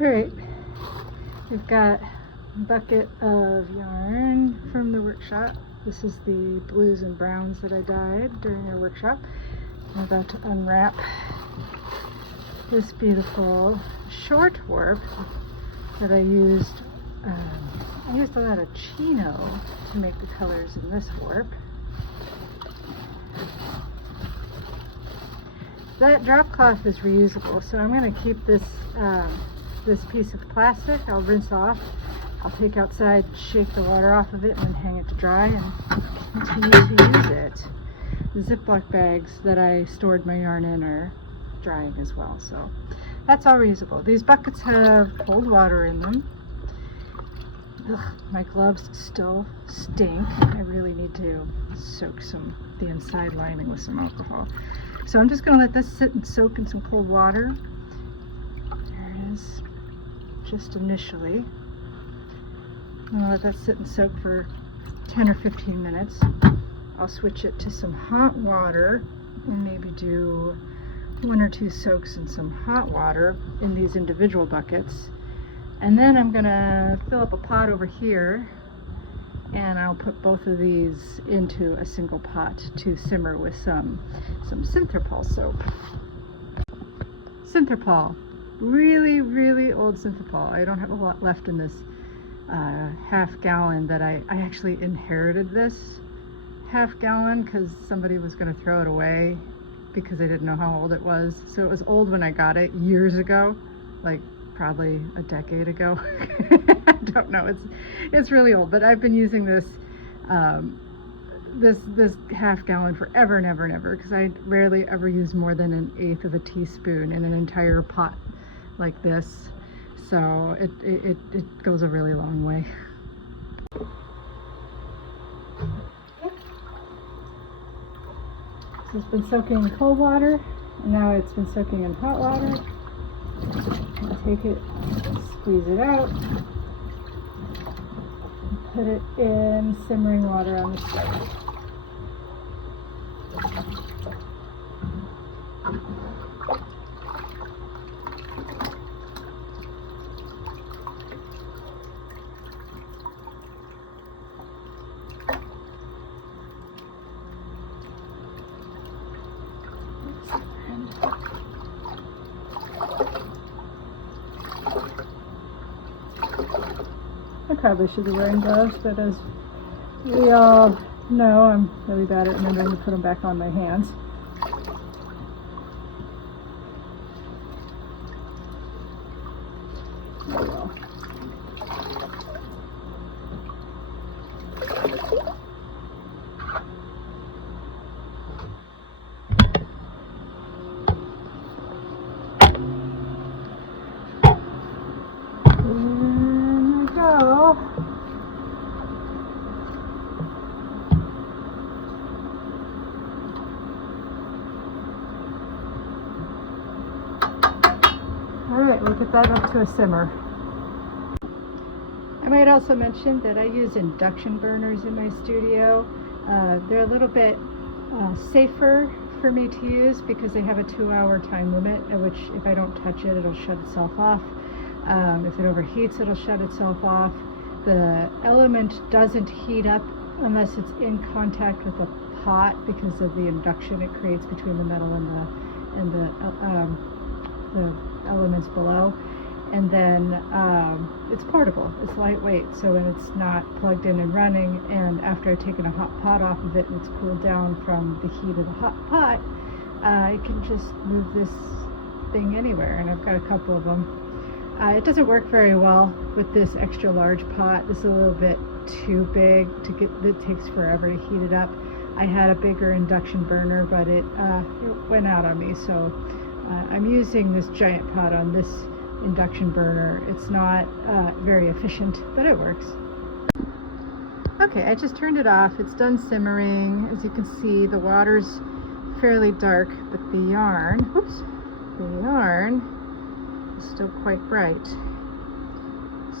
Alright, we've got a bucket of yarn from the workshop. This is the blues and browns that I dyed during our workshop. I'm about to unwrap this beautiful short warp that I used. I used a lot of chino to make the colors in this warp. That drop cloth is reusable, so I'm going to keep this this piece of plastic. I'll rinse off. I'll take outside, shake the water off of it, and then hang it to dry and continue to use it. The Ziploc bags that I stored my yarn in are drying as well, so that's all reusable. These buckets have cold water in them. Ugh, my gloves still stink. I really need to soak the inside lining with some alcohol. So I'm just going to let this sit and soak in some cold water. There it is, just initially. I'm going to let that sit and soak for 10 or 15 minutes. I'll switch it to some hot water and maybe do 1 or 2 soaks in some hot water in these individual buckets. And then I'm going to fill up a pot over here, and I'll put both of these into a single pot to simmer with some Synthropol soap. Synthropol, really, really old Synthropol. I don't have a lot left in this half gallon that I actually inherited this half gallon because somebody was going to throw it away because they didn't know how old it was. So it was old when I got it years ago, like probably a decade ago. I don't know, it's really old, but I've been using this this half gallon forever and ever and ever, because I rarely ever use more than 1/8 of a teaspoon in an entire pot like this. So it goes a really long way. So it's been soaking in cold water, and now it's been soaking in hot water. I'll take it, squeeze it out, and put it in simmering water on the stove. I probably should be wearing gloves, but as we all know, I'm really bad at remembering to put them back on my hands. There we go. Alright, we'll get that up to a simmer. I might also mention that I use induction burners in my studio. They're a little bit safer for me to use because they have a 2-hour time limit, at which if I don't touch it, it'll shut itself off. If it overheats, it'll shut itself off. The element doesn't heat up unless it's in contact with the pot because of the induction it creates between the metal and the elements below. And then it's portable, it's lightweight, so when it's not plugged in and running, and after I've taken a hot pot off of it and it's cooled down from the heat of the hot pot, I can just move this thing anywhere, and I've got a couple of them. It doesn't work very well with this extra large pot. This is a little bit too big to get, it takes forever to heat it up. I had a bigger induction burner, but it went out on me, so I'm using this giant pot on this induction burner. It's not very efficient, but it works. Okay, I just turned it off. It's done simmering. As you can see, the water's fairly dark, but the yarn, is still quite bright.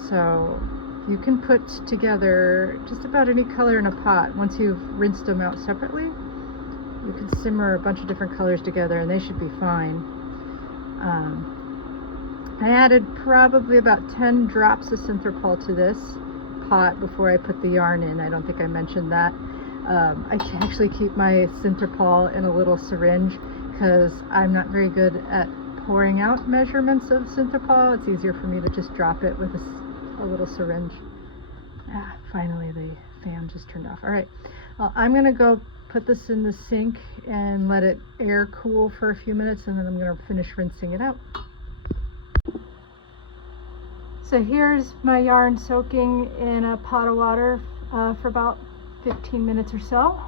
So you can put together just about any color in a pot. Once you've rinsed them out separately, you can simmer a bunch of different colors together and they should be fine. I added probably about 10 drops of Synthropol to this pot before I put the yarn in. I don't think I mentioned that. I actually keep my Synthropol in a little syringe because I'm not very good at pouring out measurements of Synthropol. It's easier for me to just drop it with a little syringe. Finally the fan just turned off. All right, well, I'm gonna go put this in the sink and let it air cool for a few minutes, and then I'm gonna finish rinsing it out. So here's my yarn soaking in a pot of water for about 15 minutes or so.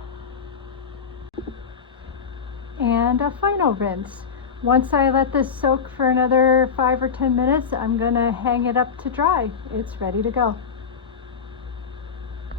And a final rinse. Once I let this soak for another 5 or 10 minutes, I'm gonna hang it up to dry. It's ready to go.